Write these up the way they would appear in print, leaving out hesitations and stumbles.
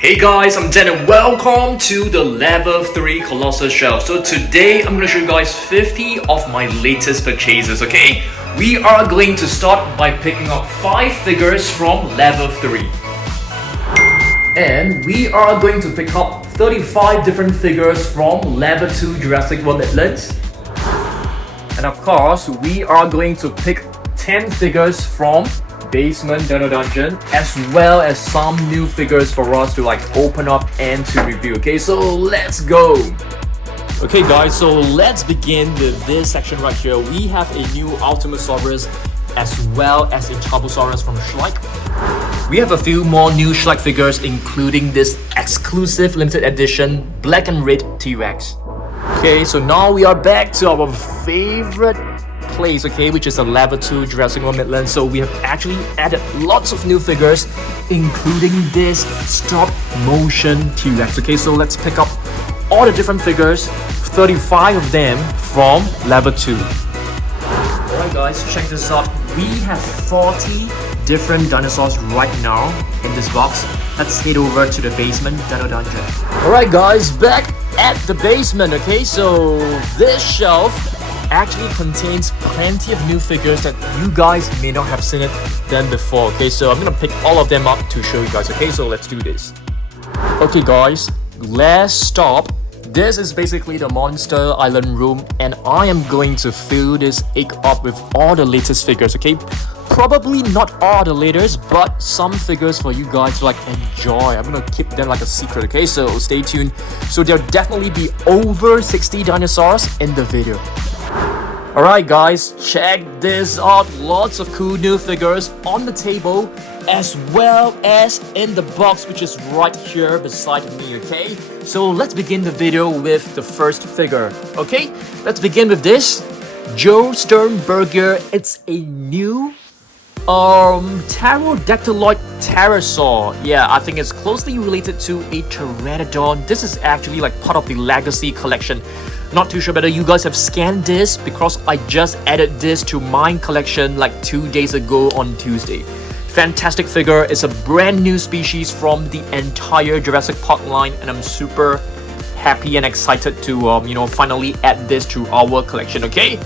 Hey guys, I'm Dan and welcome to the level 3 Colossal shelf. So today I'm going to show you guys 50 of my latest purchases, okay? We are going to start by picking up 5 figures from level 3. And we are going to pick up 35 different figures from level 2 Jurassic World Dominion. And of course, we are going to pick 10 figures from Basement Dino Dungeon, as well as some new figures for us to open up and to review. Okay, so let's go. Okay guys, so let's begin with this section right here. We have a new Ultimasaurus as well as a Ceratosuchops from Schleich. We have a few more new Schleich figures, including this exclusive limited edition black and red T-Rex. Okay, so now we are back to our favorite place, okay, which is a level 2 Jurassic World Dominion. So we have actually added lots of new figures, including this stop motion T-Rex. Okay, so let's pick up all the different figures, 35 of them from level 2. Alright guys, check this out. We have 40 different dinosaurs right now in this box. Let's head over to the basement Dino Dungeon. Alright guys, back at the basement. Okay, so this shelf actually contains plenty of new figures that you guys may not have seen them before. Okay, so I'm gonna pick all of them up to show you guys. Okay, so let's do this. Okay guys, last stop. This is basically the Monster Island room, and I am going to fill this egg up with all the latest figures. Okay, probably not all the latest, but some figures for you guys to enjoy. I'm gonna keep them like a secret. Okay, so stay tuned. So there'll definitely be over 60 dinosaurs in the video. Alright guys, check this out. Lots of cool new figures on the table, as well as in the box, which is right here beside me. Okay, so let's begin the video with the first figure. Okay, let's begin with this Geosternbergia. It's a new pterodactyloid pterosaur. Yeah, I think it's closely related to a pteranodon. This is actually part of the legacy collection. Not too sure whether you guys have scanned this, because I just added this to my collection 2 days ago on Tuesday. Fantastic figure. It's a brand new species from the entire Jurassic Park line, and I'm super happy and excited to finally add this to our collection. Okay,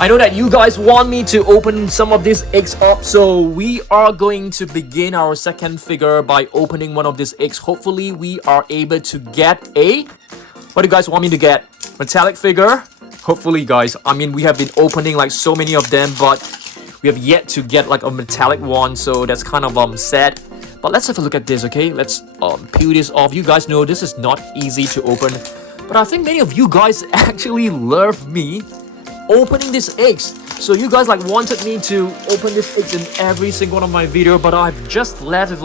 I know that you guys want me to open some of these eggs up, so we are going to begin our second figure by opening one of these eggs. Hopefully we are able to get a, what do you guys want me to get? Metallic figure? Hopefully guys. I mean, we have been opening so many of them, but we have yet to get a metallic one, so that's kind of sad. But let's have a look at this. Okay, let's peel this off. You guys know this is not easy to open, but I think many of you guys actually love me opening these eggs. So you guys wanted me to open these eggs in every single one of my video, but I've just left with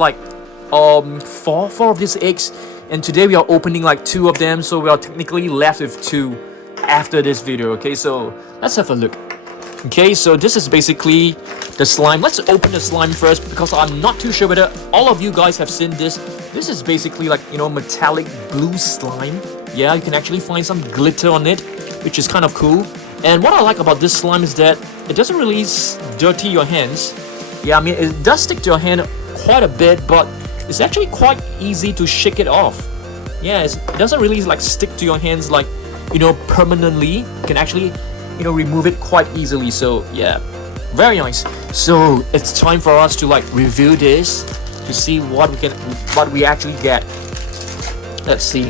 four of these eggs, and today we are opening 2 of them, so we are technically left with 2 after this video. Okay, so let's have a look. Okay, so this is basically the slime. Let's open the slime first, because I'm not too sure whether all of you guys have seen this. This is basically metallic blue slime. Yeah, you can actually find some glitter on it, which is kind of cool. And what I like about this slime is that it doesn't really dirty your hands. Yeah, I mean, it does stick to your hand quite a bit, but it's actually quite easy to shake it off. Yeah, it doesn't really stick to your hands permanently. You can actually remove it quite easily. So yeah, very nice. So it's time for us to review this to see what we actually get. Let's see.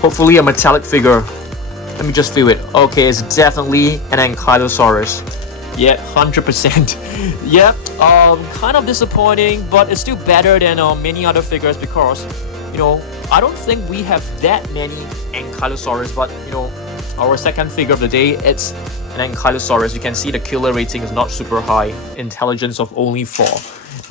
Hopefully a metallic figure. Let me just feel it. Okay, it's definitely an Ankylosaurus. Yeah, 100%. Yeah, kind of disappointing, but it's still better than many other figures, because I don't think we have that many Ankylosaurus, but our second figure of the day, it's an Ankylosaurus. You can see the killer rating is not super high, intelligence of only 4.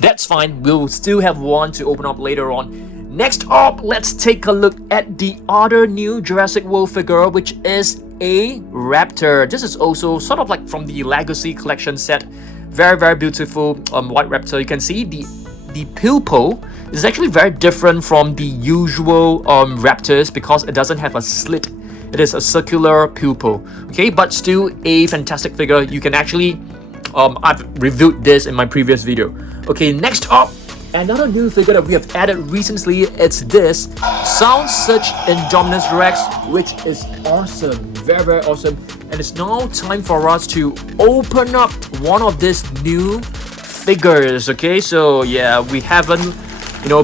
That's fine, we'll still have one to open up later on. Next up, let's take a look at the other new Jurassic World figure, which is a raptor. This is also sort of from the legacy collection set. Very beautiful white raptor. You can see the pupil is actually very different from the usual raptors, because it doesn't have a slit. It is a circular pupil. Okay, but still a fantastic figure. You can actually I've reviewed this in my previous video. Okay, next up, another new figure that we have added recently, it's this Sound Search Indominus Rex, which is awesome, very, very awesome. And it's now time for us to open up one of these new figures, okay? So yeah, we haven't,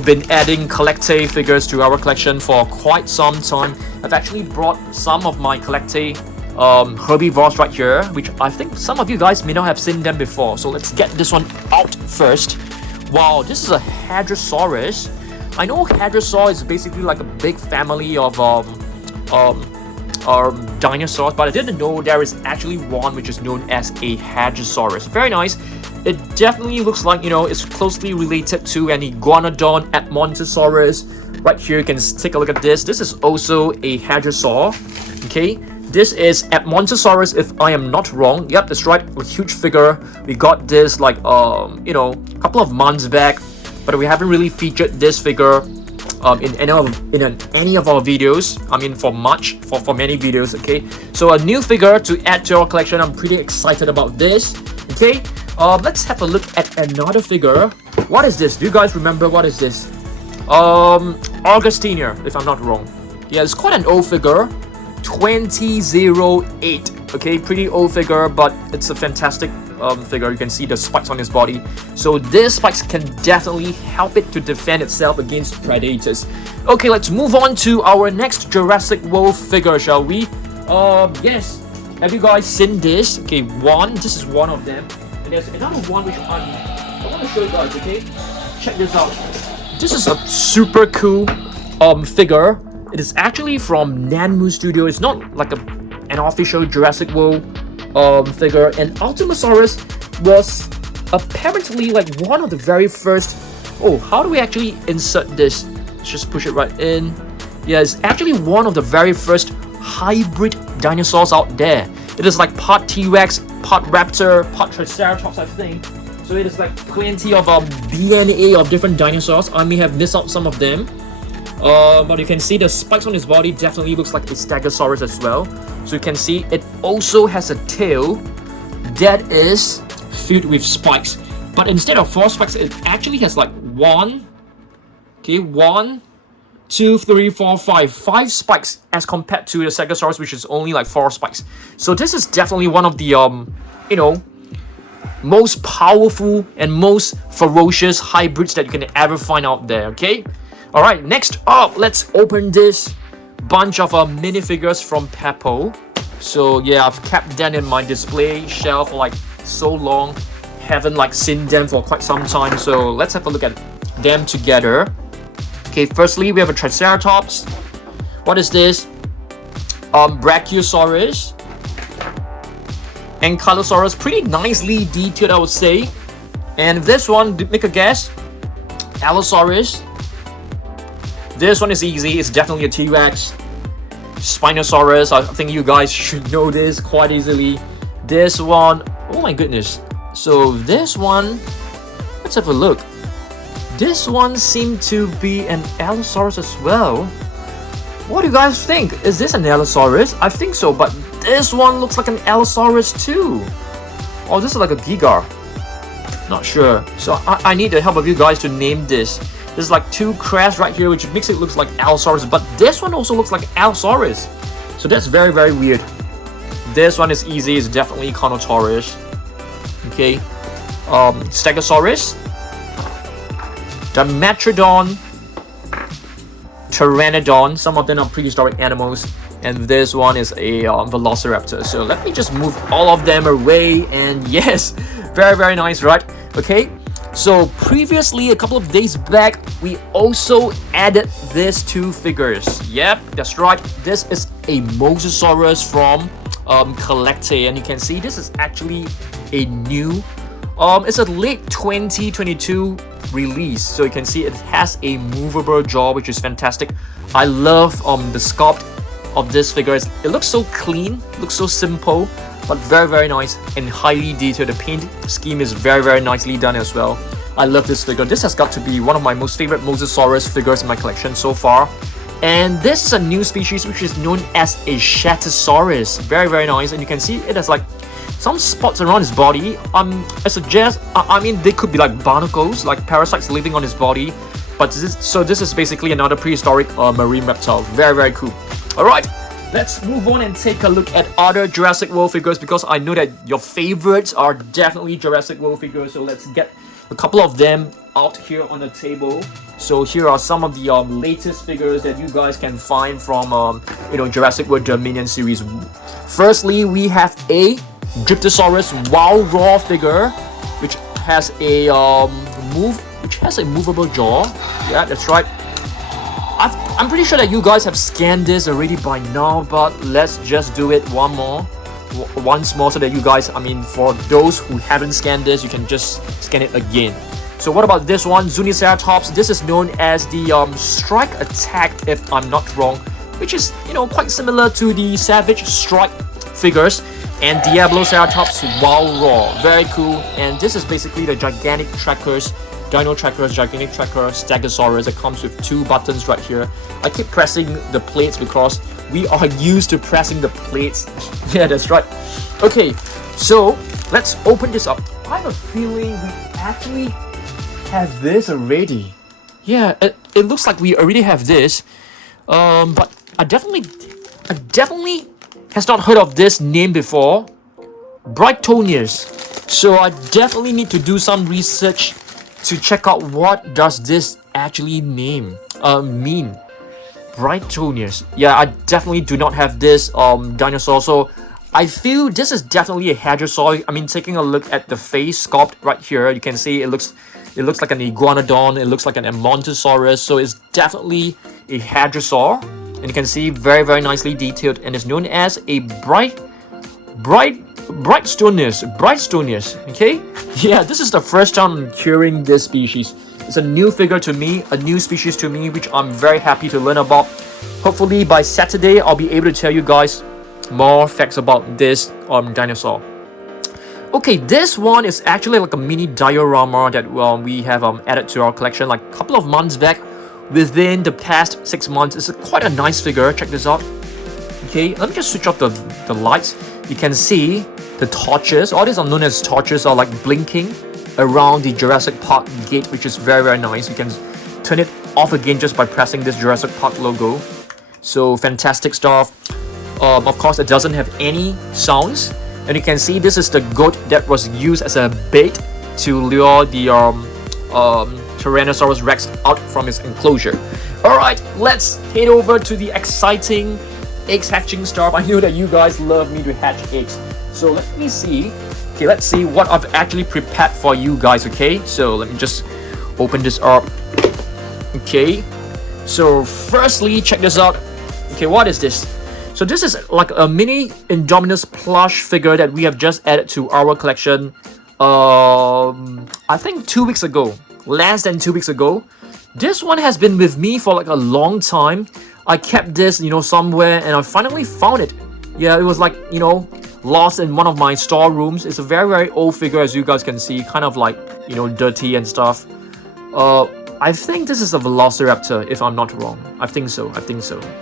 been adding collector figures to our collection for quite some time. I've actually brought some of my collector herbivores right here, which I think some of you guys may not have seen them before. So let's get this one out first. Wow, this is a Herrerasaurus. I know Herrerasaurus is basically like a big family of dinosaurs, but I didn't know there is actually one which is known as a Herrerasaurus. Very nice. It definitely looks like, it's closely related to an iguanodon at Mosasaurus. Right here, you can take a look at this. This is also a Herrerasaur. Okay, this is at Mosasaurus, if I am not wrong. Yep, that's right. A huge figure. We got this like a couple of months back, but we haven't really featured this figure in any of our videos. I mean, for many videos. Okay, so a new figure to add to our collection. I'm pretty excited about this. Okay, let's have a look at another figure. What is this? Do you guys remember what is this? Augustina, if I'm not wrong. Yeah, it's quite an old figure. 2008. Okay, pretty old figure, but it's a fantastic figure. You can see the spikes on his body, so these spikes can definitely help it to defend itself against predators. Okay, let's move on to our next Jurassic World figure, shall we? Yes, have you guys seen this? Okay, this is one of them, and there's another one which I want to show you guys. Okay, check this out. This is a super cool figure. It is actually from Nanmu Studio. It's not like an official Jurassic World figure, and Ultimasaurus was apparently like one of the very first. Oh, how do we actually insert this? Let's just push it right in. Yeah, it's actually one of the very first hybrid dinosaurs out there. It is like part T-Rex, part Raptor, part Triceratops, I think. So it is like plenty of DNA of different dinosaurs. I may have missed out some of them. But you can see the spikes on his body definitely looks like a Stegosaurus as well. So you can see it also has a tail that is filled with spikes. But instead of 4 spikes, it actually has like 1, 2, 3, 4, 5 spikes as compared to the Stegosaurus, which is only like 4 spikes. So this is definitely one of the most powerful and most ferocious hybrids that you can ever find out there. Okay. Alright, next up, let's open this bunch of minifigures from Peppo. So yeah, I've kept them in my display shelf for like so long. Haven't like seen them for quite some time. So let's have a look at them together. Okay, firstly, we have a Triceratops. What is this? Brachiosaurus. Ankylosaurus, pretty nicely detailed, I would say. And this one, make a guess. Allosaurus. This one is easy. It's definitely a T-Rex. Spinosaurus. I think you guys should know this quite easily. This one, oh my goodness. So this one, let's have a look. This one seemed to be an Allosaurus as well. What do you guys think? Is this an Allosaurus? I think so, but this one looks like an Allosaurus too. Oh, this is like a Giga. Not sure. So I need the help of you guys to name this. There's like 2 crests right here, which makes it look like Allosaurus, but this one also looks like Allosaurus. So that's very, very weird. This one is easy. It's definitely Giganotosaurus. Okay. Stegosaurus. Dimetrodon. Pteranodon. Some of them are prehistoric animals. And this one is a Velociraptor. So let me just move all of them away. And yes, very, very nice, right? Okay. So previously, a couple of days back, we also added these 2 figures. Yep, that's right. This is a Mosasaurus from Collector, and you can see this is actually a new. It's a late 2022 release, so you can see it has a movable jaw, which is fantastic. I love the sculpt of this figure. It looks so clean, looks so simple, but very, very nice and highly detailed. The paint scheme is very, very nicely done as well. I love this figure. This has got to be one of my most favorite Mosasaurus figures in my collection so far. And this is a new species which is known as a Ceratosaurus. Very, very nice. And you can see it has like some spots around his body. I suggest, I mean, they could be like barnacles, like parasites living on his body. But this is basically another prehistoric marine reptile. Very, very cool. Alright, let's move on and take a look at other Jurassic World figures, because I know that your favorites are definitely Jurassic World figures. So let's get a couple of them out here on the table. So here are some of the latest figures that you guys can find from Jurassic World Dominion series. Firstly, we have a Giganotosaurus Wow Raw figure, which has a movable jaw. Yeah, that's right. I'm pretty sure that you guys have scanned this already by now, but let's just do it once more so that you guys, I mean, for those who haven't scanned this, you can just scan it again. So what about this one, Ceratosuchops? This is known as the Strike Attack, if I'm not wrong, which is, quite similar to the Savage Strike figures. And Diabloceratops Wow Raw, very cool. And this is basically the gigantic trackers, Dino Trackers, Gigantic Tracker, Stegosaurus. It comes with 2 buttons right here. I keep pressing the plates because we are used to pressing the plates. Yeah, that's right. Okay, so let's open this up. I have a feeling we actually have this already. Yeah, it looks like we already have this. But I definitely has not heard of this name before. Brightonius. So I definitely need to do some research to check out what does this actually mean. Brightonius. Yeah, I definitely do not have this dinosaur. So I feel this is definitely a hadrosaur. I mean, taking a look at the face sculpt right here, you can see it looks like an iguanodon. It looks like an Mosasaurus. So it's definitely a hadrosaur. And you can see very, very nicely detailed, and it's known as a Brightonius. Okay, yeah, this is the first time I'm hearing this species. It's a new figure to me, a new species to me, which I'm very happy to learn about. Hopefully by Saturday, I'll be able to tell you guys more facts about this dinosaur. Okay, this one is actually like a mini diorama that we have added to our collection like a couple of months back. Within the past 6 months, it's quite a nice figure. Check this out. Okay, let me just switch off the lights. You can see the torches. All these are known as torches, are like blinking around the Jurassic Park gate, which is very, very nice. You can turn it off again just by pressing this Jurassic Park logo. So fantastic stuff. Of course, it doesn't have any sounds, and you can see this is the goat that was used as a bait to lure the Tyrannosaurus Rex out from its enclosure. Alright, let's head over to the exciting eggs hatching stuff. I know that you guys love me to hatch eggs. So let me see. Okay, let's see what I've actually prepared for you guys, okay? So let me just open this up. Okay, so firstly, check this out. Okay, what is this? So this is like a mini Indominus plush figure that we have just added to our collection. I think 2 weeks ago. Less than 2 weeks ago. This one has been with me for like a long time. I kept this, somewhere, and I finally found it. Yeah, it was like, lost in one of my storerooms. It's a very, very old figure, as you guys can see, kind of like, dirty and stuff. I think this is a Velociraptor, if I'm not wrong. I think so.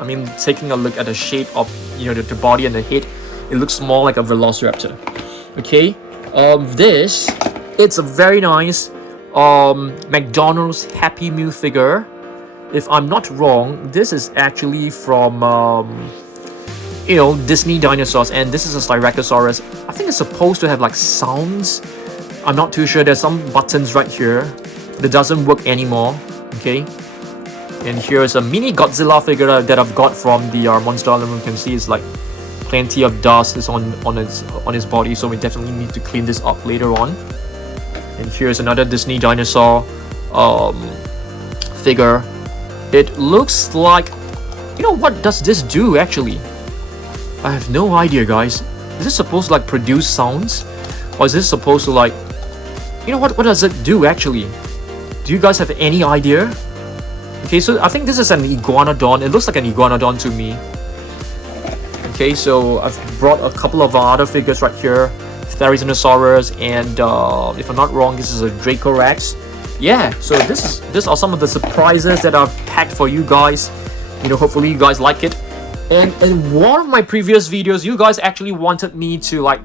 I mean, taking a look at the shape of, the body and the head, it looks more like a Velociraptor. Okay, it's a very nice McDonald's Happy Meal figure. If I'm not wrong, this is actually from Disney Dinosaurs, and this is a Styracosaurus. I think it's supposed to have like sounds. I'm not too sure. There's some buttons right here that doesn't work anymore. Okay, and here's a mini Godzilla figure that I've got from the Monster Island. You can see it's like plenty of dust is on his body, so we definitely need to clean this up later on. And here's another Disney dinosaur figure. It looks like, what does this do actually? I have no idea, guys. Is this supposed to like produce sounds, or is this supposed to like, what does it do actually? Do you guys have any idea? Okay, so I think this is an iguanodon. It looks like an iguanodon to me. Okay, so I've brought a couple of other figures right here. Herrerasaurus, and if I'm not wrong, this is a Dracorex. Yeah, so these are some of the surprises that I've packed for you guys. Hopefully you guys like it. And in one of my previous videos, you guys actually wanted me to like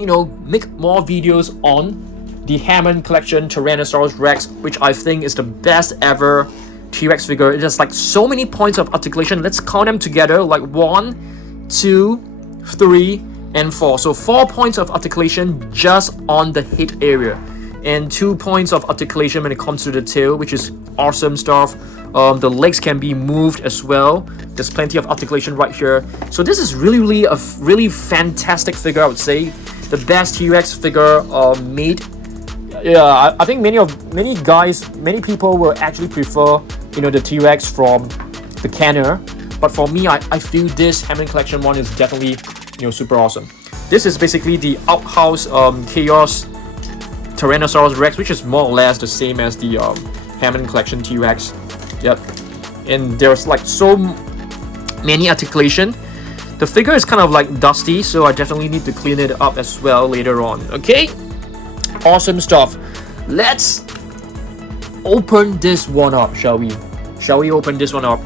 make more videos on the Hammond Collection Tyrannosaurus Rex, which I think is the best ever T-Rex figure. It has like so many points of articulation. Let's count them together, like 1, 2, 3, and 4. So 4 points of articulation just on the head area, and 2 points of articulation when it comes to the tail, which is awesome stuff. The legs can be moved as well. There's plenty of articulation right here. So this is really a really fantastic figure, I would say. The best T-Rex figure made. Yeah, I think many people will actually prefer, the T-Rex from the Kenner. But for me, I feel this Hammond Collection one is definitely, super awesome. This is basically the Outhouse Chaos Tyrannosaurus Rex, which is more or less the same as the Hammond Collection T-Rex. Yep. And there's like so many articulation. The figure is kind of like dusty, so I definitely need to clean it up as well later on. Okay? Awesome stuff. Let's open this one up, shall we? Shall we open this one up?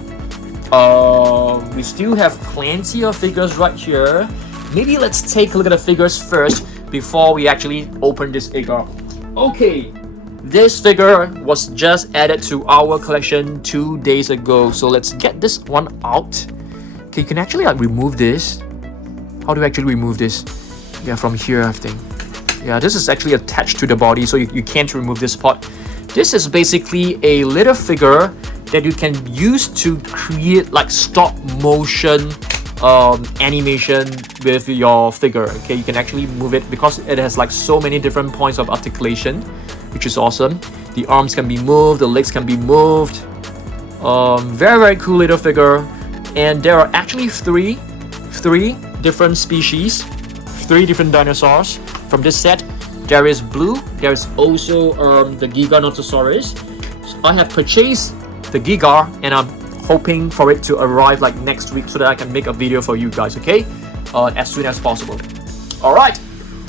We still have plenty of figures right here. Maybe let's take a look at the figures first before we actually open this egg up. Okay, this figure was just added to our collection 2 days ago. So let's get this one out. Okay, you can actually remove this. How do you actually remove this? Yeah, from here, I think. Yeah, this is actually attached to the body, so you can't remove this part. This is basically a little figure that you can use to create like stop motion animation with your figure. Okay, you can actually move it because it has like so many different points of articulation, which is awesome. The arms can be moved, the legs can be moved. Very cool little figure. And there are actually three different species, 3 different dinosaurs from this set. There is blue. There is also the Giganotosaurus. So I have purchased the Giga, and I'm hoping for it to arrive like next week so that I can make a video for you guys. Okay, as soon as possible. All right.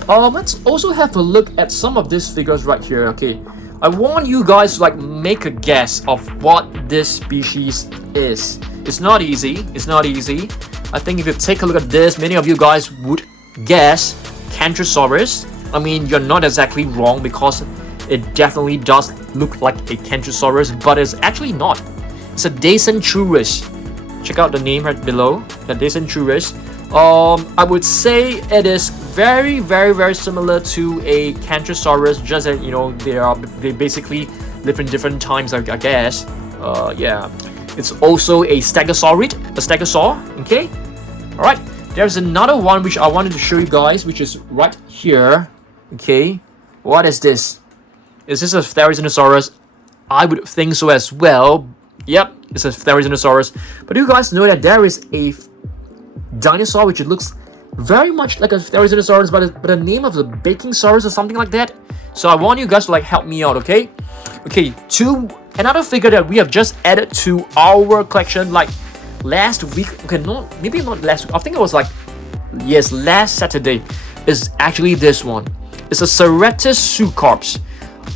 Let's also have a look at some of these figures right here. Okay, I want you guys to like make a guess of what this species is. It's not easy. It's not easy. I think if you take a look at this, many of you guys would guess Cantrosaurus. I mean, you're not exactly wrong because it definitely does look like a Cantrosaurus, but it's actually not. It's a Dinosaurus. Check out the name right below, the Dinosaurus. I would say it is very similar to a Cantrosaurus, just that they basically live in different times, I guess. Yeah, it's also a stegosaur. Okay, all right. There's another one which I wanted to show you guys, which is right here. Okay, what is this? Is this a Herrerasaurus? I would think so as well. Yep, it's a Herrerasaurus. But you guys know that there is a dinosaur which looks very much like a Herrerasaurus, but the name of the Baking-saurus or something like that. So I want you guys to like help me out, okay? Okay, another figure that we have just added to our collection like last week. Okay, maybe not last week. I think it was like, yes, last Saturday. Is actually this one. It's a Ceratosuchops.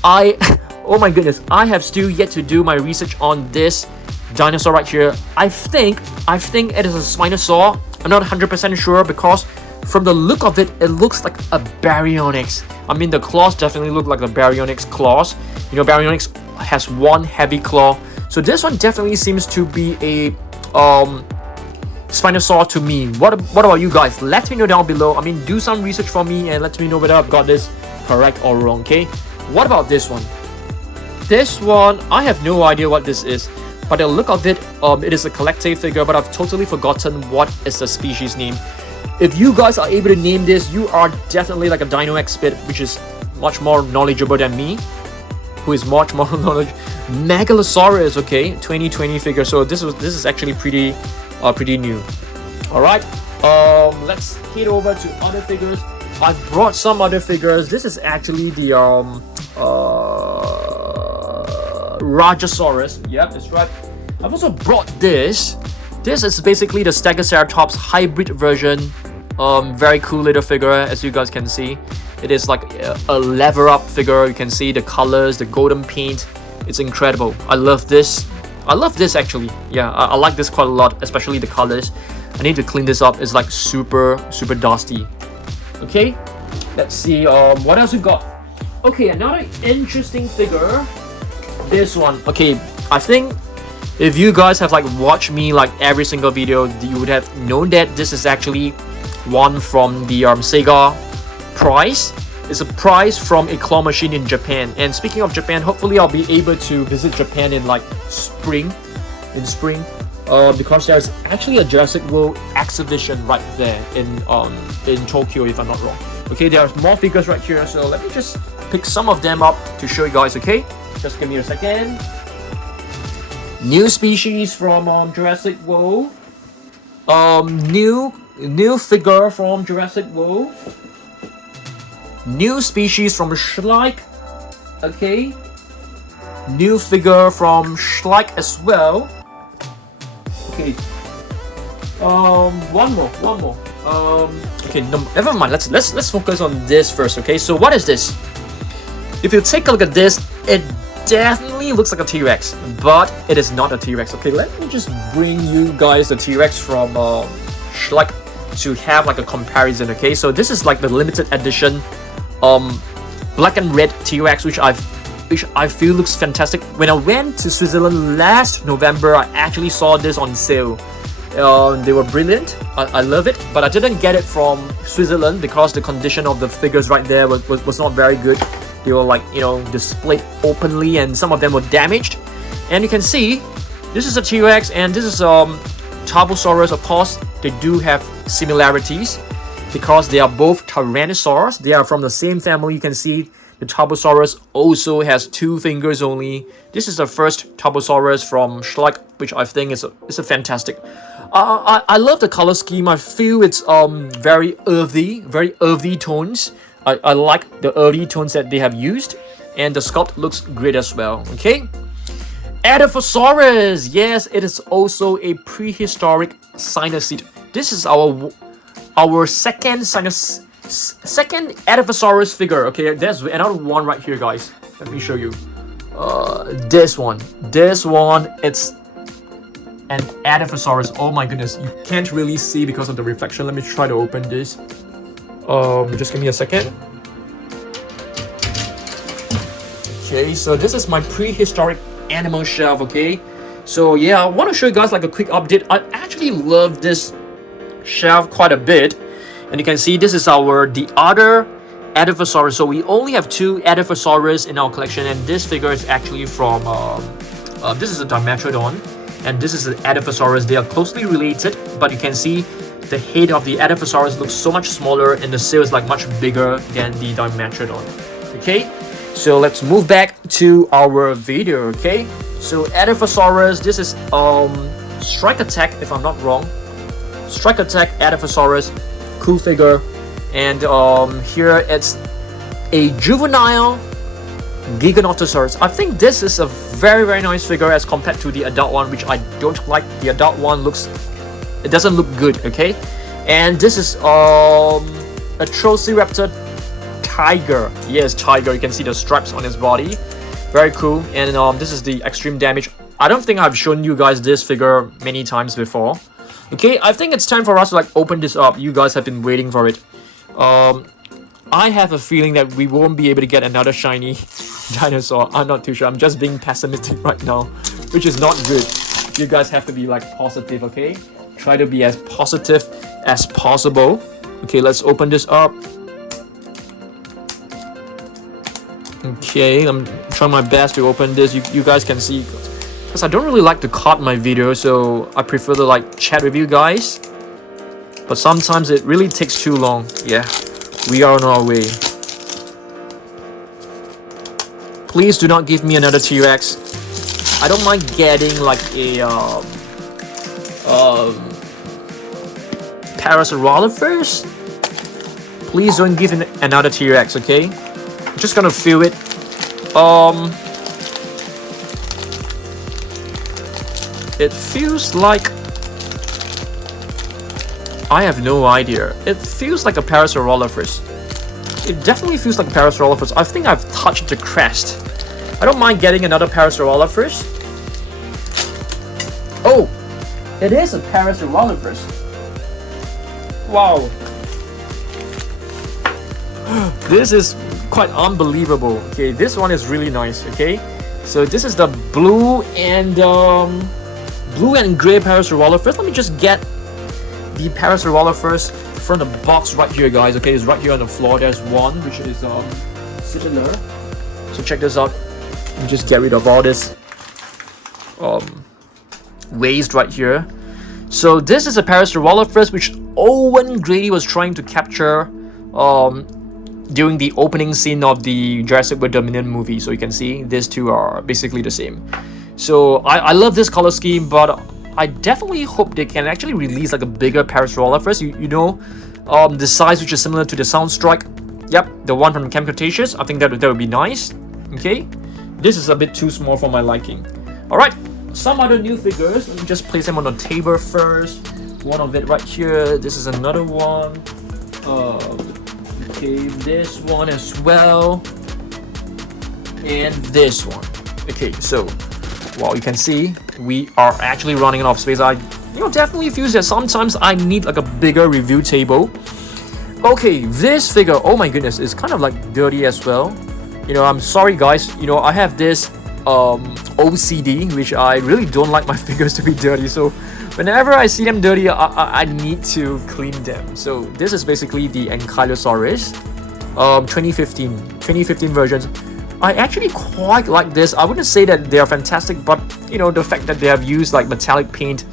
Oh my goodness, I have still yet to do my research on this dinosaur right here. I think it is a Spinosaur. I'm not 100% sure because from the look of it, it looks like a Baryonyx. I mean, the claws definitely look like the Baryonyx claws. Baryonyx has one heavy claw. So this one definitely seems to be a Spinosaur to me. What about you guys? Let me know down below. I mean, do some research for me and let me know whether I've got this correct or wrong, okay? What about this one? This one, I have no idea what this is. But the look of it, it is a collective figure, but I've totally forgotten what is the species name. If you guys are able to name this, you are definitely like a dino expert, which is much more knowledgeable than me, who is much more knowledgeable. Megalosaurus, okay, 2020 figure. So this is actually pretty new. All right, let's head over to other figures. I've brought some other figures. This is actually the Rajasaurus. Yep, that's right. I've also brought this. This is basically the Stegoceratops hybrid version. Very cool little figure, as you guys can see. It is like a lever up figure. You can see the colors, the golden paint. It's incredible. I love this. I love this actually. Yeah, I like this quite a lot, especially the colors. I need to clean this up. It's like super dusty. Okay, Let's see, what else we got? Okay, another interesting figure. This one. Okay, I think if you guys have like watched me like every single video, you would have known that this is actually one from the Sega prize. It's a prize from a claw machine in Japan. And speaking of Japan, hopefully I'll be able to visit Japan in like spring. Because there's actually a Jurassic World exhibition right there in Tokyo, if I'm not wrong. Okay, there are more figures right here, so let me just pick some of them up to show you guys. Okay, just give me a second. New species from Jurassic World. New figure from Jurassic World. New species from Schleich. Okay. New figure from Schleich as well. Okay. One more. Okay, no, never mind. Let's focus on this first. Okay, so what is this? If you take a look at this, it definitely looks like a T-Rex, but it is not a T-Rex. Okay, let me just bring you guys the T-Rex from Schleich to have like a comparison. Okay, so this is like the limited edition black and red T-Rex, which I feel looks fantastic. When I went to Switzerland last November, I actually saw this on sale. They were brilliant. I love it, but I didn't get it from Switzerland because the condition of the figures right there was not very good. They were like, you know, displayed openly, and some of them were damaged. And you can see this is a T-Rex and this is Tarbosaurus. Of course, they do have similarities because they are both Tyrannosaurs. They are from the same family. You can see the Tarbosaurus also has 2 fingers only. This is the first Tarbosaurus from Schleich, which I think is a fantastic. I love the color scheme. I feel it's very earthy tones. I like the earthy tones that they have used, and the sculpt looks great as well. Okay, Edaphosaurus. Yes, it is also a prehistoric Cynosete. This is our second Edaphosaurus figure. Okay, there's another one right here, guys. Let me show you. This one, it's an Edaphosaurus. Oh my goodness, you can't really see because of the reflection. Let me try to open this. Just give me a second. Okay, so this is my prehistoric animal shelf. Okay, so yeah, I want to show you guys like a quick update. I actually love this shelf quite a bit, and you can see this is the other Edaphosaurus. So we only have 2 Edaphosaurus in our collection, and this figure is actually from this is a Dimetrodon, and this is an Edaphosaurus. They are closely related, but you can see the head of the Edaphosaurus looks so much smaller, and the sail is like much bigger than the Dimetrodon. Okay, so let's move back to our video. Okay, so Edaphosaurus, this is Strike Attack, if I'm not wrong. Strike Attack Edaphosaurus, cool figure. And here it's a juvenile Giganotosaurus. I think this is a very nice figure as compared to the adult one, which I don't like. The adult one it doesn't look good. Okay, and this is Atrociraptor tiger. Yes, tiger. You can see the stripes on his body. Very cool. And this is the extreme damage. I don't think I've shown you guys this figure many times before. Okay, I think it's time for us to like open this up. You guys have been waiting for it. I have a feeling that we won't be able to get another shiny dinosaur. I'm not too sure. I'm just being pessimistic right now, which is not good. You guys have to be like positive, okay? Try to be as positive as possible. Okay, let's open this up. Okay, I'm trying my best to open this. You guys can see, because I don't really like to cut my video, so I prefer to like chat with you guys. But sometimes it really takes too long. Yeah, we are on our way. Please do not give me another T-Rex. I don't mind getting like a Parasaurolophus. Please don't give another T-Rex, okay? I'm just gonna feel it. It feels like, I have no idea. It feels like a Parasaurolophus. It definitely feels like a Parasaurolophus. I think I've touched the crest. I don't mind getting another Parasaurolophus. Oh, it is a Parasaurolophus. Wow. This is quite unbelievable. Okay, this one is really nice. Okay, so this is the blue and gray Parasaurolophus. Let me just get the Parasaurolophus from the box right here, guys. Okay, it's right here on the floor. There's one which is similar. So check this out. Let me just get rid of all this waste right here. So this is a Parasaurolophus which Owen Grady was trying to capture during the opening scene of the Jurassic World Dominion movie. So you can see these two are basically the same. So I love this color scheme, but I definitely hope they can actually release like a bigger Parasaurolophus. You know, the size which is similar to the Soundstrike. Yep, the one from Camp Cretaceous. I think that would be nice. Okay, this is a bit too small for my liking. All right, some other new figures. Let me just place them on the table first. One of it right here. This is another one. Okay, this one as well, and this one. Okay, so well, you can see we are actually running out of space. I definitely feel that sometimes I need like a bigger review table. Okay, this figure, oh my goodness, is kind of like dirty as well. I'm sorry guys, I have this OCD, which I really don't like my figures to be dirty. So whenever I see them dirty, I need to clean them. So this is basically the Ankylosaurus 2015 versions. I actually quite like this. I wouldn't say that they are fantastic, but the fact that they have used like metallic paint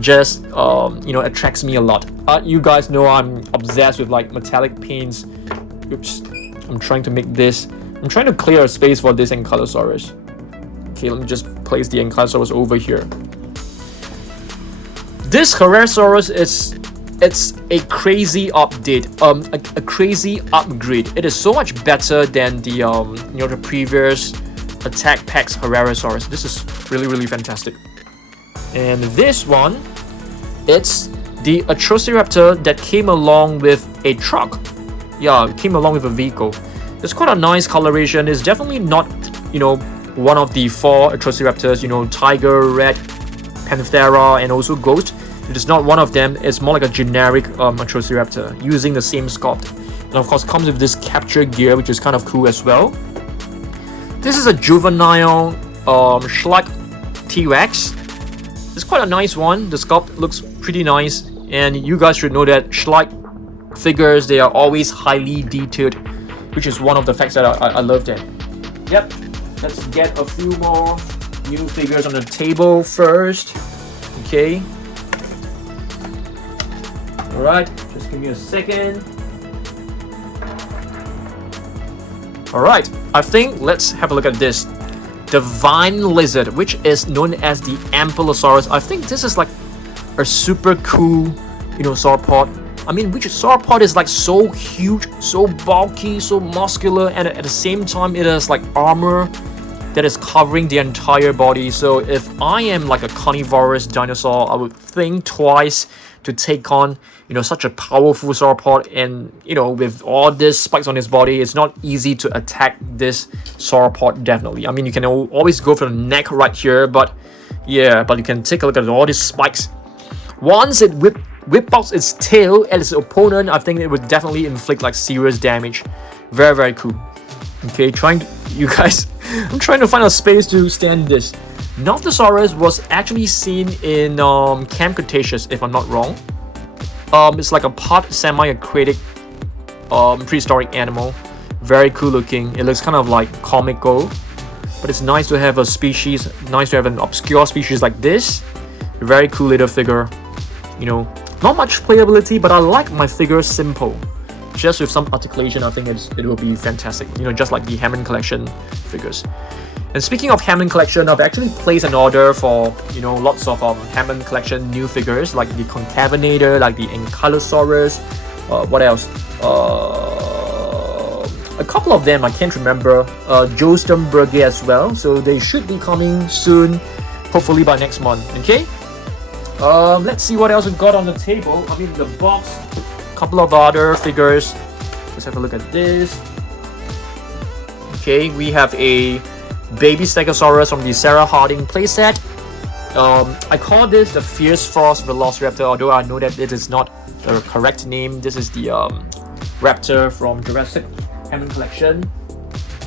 just attracts me a lot. You guys know I'm obsessed with like metallic paints. Oops, I'm trying to make this. I'm trying to clear a space for this Ankylosaurus. Okay, let me just place the Ankylosaurus over here. This Herrerasaurus it's a crazy update, a crazy upgrade. It is so much better than the the previous Attack Packs Herrerasaurus. This is really fantastic. And this one, it's the Atrociraptor that came along with a truck. Yeah, it came along with a vehicle. It's quite a nice coloration. It's definitely not, one of the 4 Atrociraptors, Tiger, Red, Panthera, and also Ghost. It is not one of them. It's more like a generic Atrociraptor using the same sculpt. And of course, comes with this capture gear, which is kind of cool as well. This is a juvenile Schleich T-Rex. It's quite a nice one. The sculpt looks pretty nice. And you guys should know that Schleich figures, they are always highly detailed, which is one of the facts that I love them. Yep, let's get a few more new figures on the table first. Okay. Alright, just give me a second. Alright, I think let's have a look at this. The Vine Lizard, which is known as the Ankylosaurus. I think this is like a super cool, sauropod. I mean, which sauropod is like so huge, so bulky, so muscular, and at the same time it has like armor that is covering the entire body. So if I am like a carnivorous dinosaur, I would think twice to take on such a powerful sauropod. And with all these spikes on his body, it's not easy to attack this sauropod. Definitely, I mean, you can always go for the neck right here, but yeah, but you can take a look at all these spikes. Once it whip out its tail at its opponent, I think it would definitely inflict like serious damage. Very cool. Okay, you guys, I'm trying to find a space to stand this. Nothosaurus was actually seen in Camp Cretaceous, if I'm not wrong. It's like a part semi-aquatic prehistoric animal. Very cool looking. It looks kind of like comical, but it's nice to have a species, nice to have an obscure species like this. Very cool little figure. Not much playability, but I like my figure simple. Just with some articulation, I think it will be fantastic. Just like the Hammond Collection figures. And speaking of Hammond Collection, I've actually placed an order for lots of Hammond Collection new figures, like the Concavenator, like the Ankylosaurus. What else? A couple of them I can't remember. Geosternbergia as well. So they should be coming soon, hopefully by next month. Okay. Let's see what else we've got on the table. I mean, the box. A couple of other figures. Let's have a look at this. Okay, we have a baby Stegosaurus from the Sarah Harding playset. I call this the Fierce Frost Velociraptor, although I know that it is not the correct name. This is the raptor from Jurassic Cameron collection.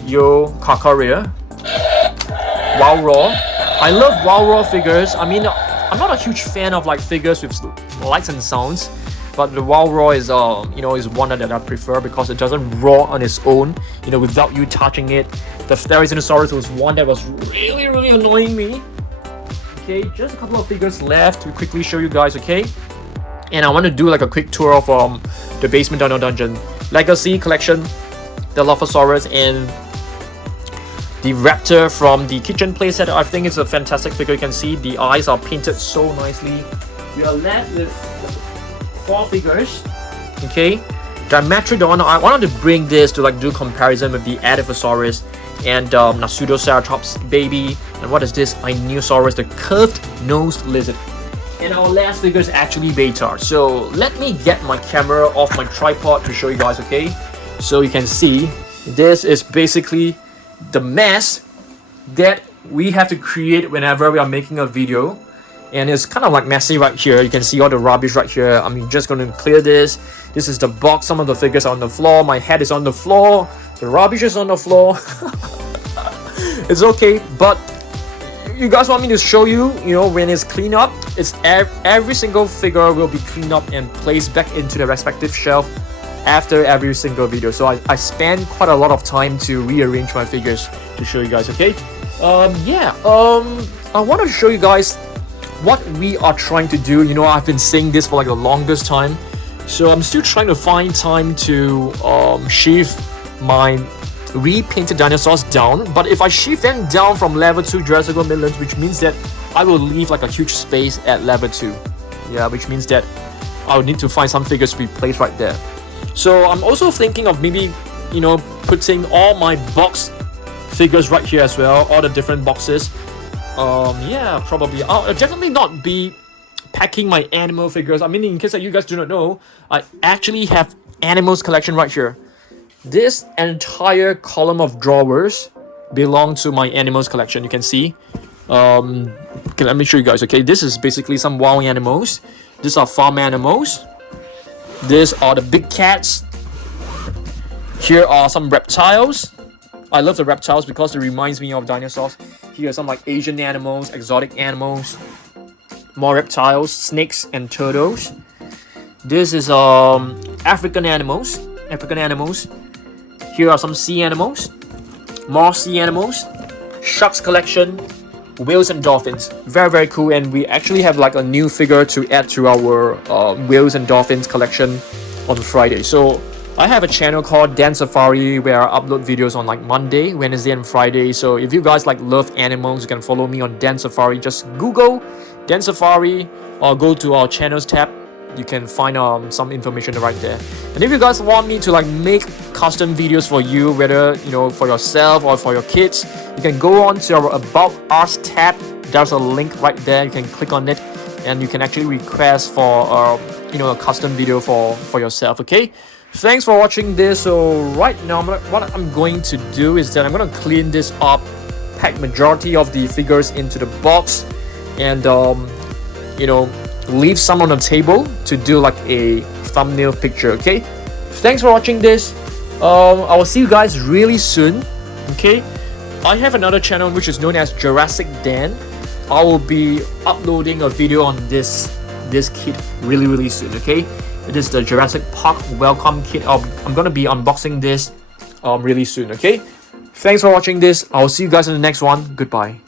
Yo Kakaria. Wow Raw. I love Wow Raw figures. I mean, I'm not a huge fan of like figures with lights and sounds, but the Wow Raw is is one that I prefer because it doesn't roar on its own, without you touching it. The Herrerasaurus was one that was really annoying me. Okay, just a couple of figures left to quickly show you guys, okay? And I want to do like a quick tour of the basement Dino Dungeon. Legacy collection, the Ultimasaurus and the Raptor from the kitchen playset. I think it's a fantastic figure. You can see the eyes are painted so nicely. We are left with 4 figures. Okay, Dimetrodon. I wanted to bring this to like do comparison with the Atrociraptor and Ceratosuchops baby. And what is this? Dinosaurs, the curved nosed lizard. And our last figure is actually Beta. So let me get my camera off my tripod to show you guys, okay? So you can see this is basically the mess that we have to create whenever we are making a video, and it's kind of like messy right here. You can see all the rubbish right here. I'm just going to clear this. This is the box. Some of the figures are on the floor. My head is on the floor. The rubbish is on the floor. It's okay, but you guys want me to show you, when it's cleaned up, it's every single figure will be cleaned up and placed back into the respective shelf after every single video. So I spend quite a lot of time to rearrange my figures to show you guys, okay? I want to show you guys what we are trying to do. I've been saying this for like the longest time, so I'm still trying to find time to sheath my repainted dinosaurs down. But if I sheath them down from level 2 Jurassic World Dominion, which means that I will leave like a huge space at level 2. Yeah, which means that I'll need to find some figures to be placed right there. So I'm also thinking of maybe, putting all my box figures right here as well, all the different boxes. Yeah, probably. I'll definitely not be packing my animal figures. I mean, in case that you guys do not know, I actually have animals collection right here. This entire column of drawers belong to my animals collection. You can see. Okay, let me show you guys. Okay, this is basically some wild animals. These are farm animals. These are the big cats. Here are some reptiles. I love the reptiles because it reminds me of dinosaurs. Here are some like Asian animals, exotic animals, more reptiles, snakes and turtles. This is African animals. Here are some sea animals, more sea animals, sharks collection, whales and dolphins. Very cool. And we actually have like a new figure to add to our whales and dolphins collection on Friday. So I have a channel called Dan Safari where I upload videos on like Monday, Wednesday and Friday. So if you guys like love animals, you can follow me on Dan Safari. Just Google Dan Safari or go to our channels tab. You can find some information right there. And if you guys want me to like make custom videos for you, whether for yourself or for your kids, you can go on to our About Us tab. There's a link right there. You can click on it and you can actually request for a custom video for yourself. Okay, thanks for watching this. So right now what I'm going to do is that I'm going to clean this up, pack majority of the figures into the box, and leave some on the table to do like a thumbnail picture. Okay, thanks for watching this. I will see you guys really soon. Okay, I have another channel which is known as Jurassic Dan. I will be uploading a video on this kit really soon. Okay, it is the Jurassic Park welcome kit. I'm gonna be unboxing this really soon. Okay, thanks for watching this. I'll see you guys in the next one. Goodbye.